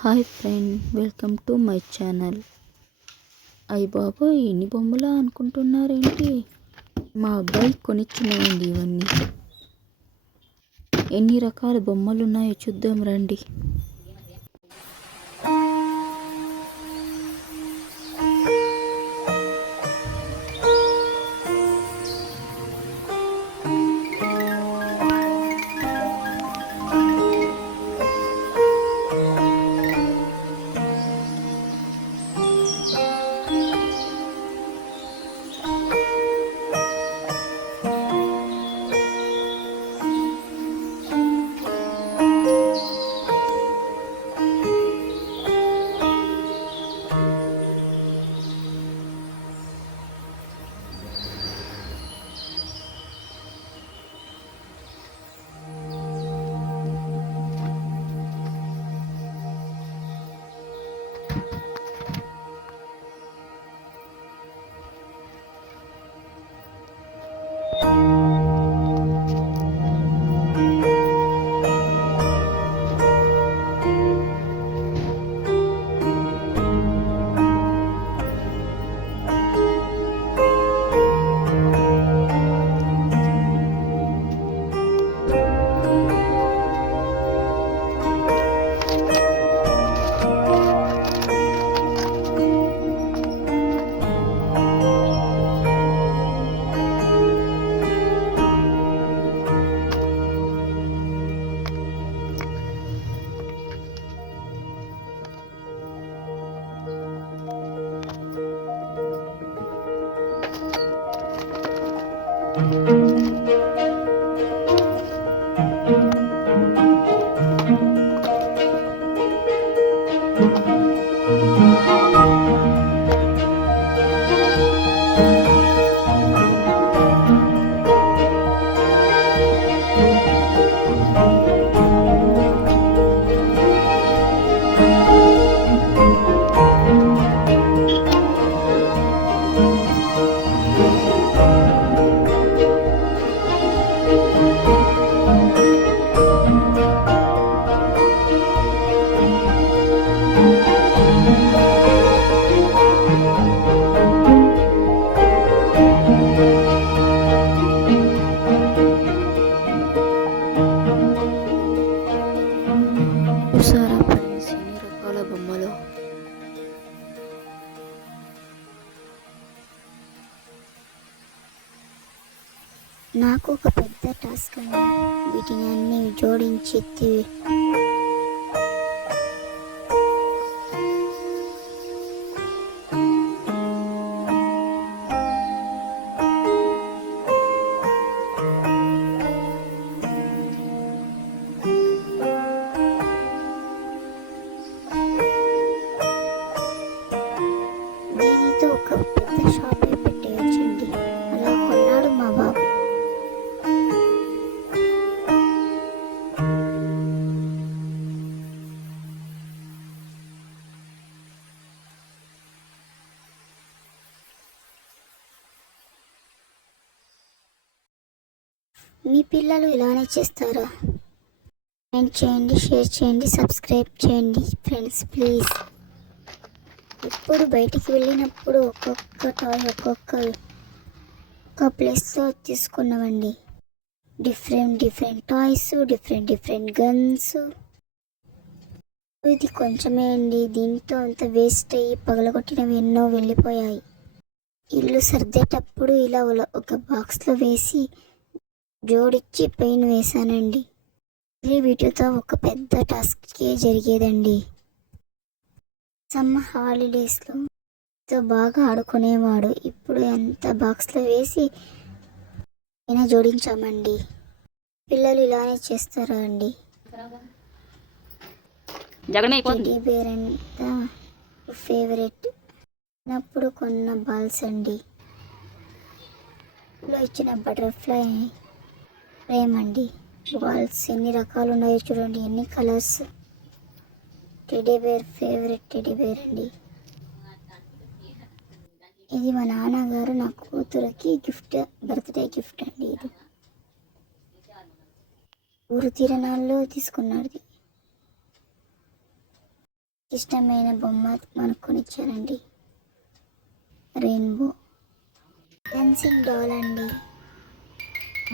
Hi friend, welcome to my channel. అయ్య బాబోయ్, ఇన్ని బొమ్మలా అనుకుంటున్నారేంటి? మా అబ్బాయి కొనిచ్చినాయండి ఇవన్నీ. ఎన్ని రకాల బొమ్మలు ఉన్నాయో చూద్దాం రండి. చూసారా ఫ్రెండ్స్, ఎన్ని రకాల బొమ్మలు. నాకు ఒక పెద్ద టాస్క్ అండి. వీటిని అన్ని జోడించి దీనితో ఒక పెద్ద షాపే పెట్టేయచ్చండి. అలా కొన్నాడు మా బాబు. మీ పిల్లలు ఇలానే చేస్తారా? కామెంట్ చేయండి, షేర్ చేయండి, సబ్స్క్రైబ్ చేయండి ఫ్రెండ్స్ ప్లీజ్. ఎప్పుడు బయటికి వెళ్ళినప్పుడు ఒక్కొక్క టాయ్ ఒక్కొక్క ప్లేస్లో తీసుకున్నామండి. Different toys, different guns. ఇది కొంచెమే అండి. దీంతో అంత వేస్ట్ అయ్యి పగలగొట్టినవి ఎన్నో వెళ్ళిపోయాయి. ఇల్లు సర్దేటప్పుడు ఇలా ఒక బాక్స్లో వేసి జోడించి పెయిన్ వేశానండి. వీటితో ఒక పెద్ద టాస్కే జరిగేదండి. సమ్మర్ హాలిడేస్లో బాగా ఆడుకునేవాడు. ఇప్పుడు ఎంత బాక్స్లో వేసి అయినా జోడించామండి. పిల్లలు ఇలానే చేస్తారా అండి? టెడ్డీ బేర్ అంతా ఫేవరెట్. చిన్నప్పుడు కొన్న బాల్స్ అండి. లో ఇచ్చిన బటర్ఫ్లై ఫ్రేమ్ అండి. బాల్స్ ఎన్ని రకాలు ఉన్నాయో చూడండి, ఎన్ని colours. Teddy bear favourite teddy bear అండి. ఇది మా నాన్నగారు నా కూతురికి బర్త్డే గిఫ్ట్ అండి. ఇది ఊరు తిరణాల్లో తీసుకున్నాడు. ఇష్టమైన బొమ్మ మనకు కొనిచ్చారండి. రెయిన్బో డాన్సింగ్ డాల్ అండి.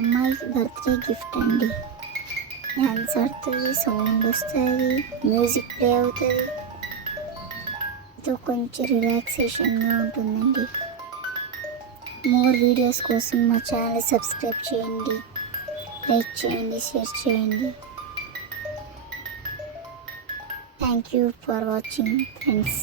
అమ్మాయికి బర్త్డే గిఫ్ట్ అండి. డ్యాన్స్ ఆడుతుంది, సౌండ్ వస్తుంది, మ్యూజిక్ ప్లే అవుతుంది. తో కొంచెం రిలాక్సేషన్గా ఉంటుందండి. మోర్ వీడియోస్ కోసం మా ఛానల్ సబ్స్క్రైబ్ చేయండి, లైక్ చేయండి, షేర్ చేయండి. Thank you for watching friends.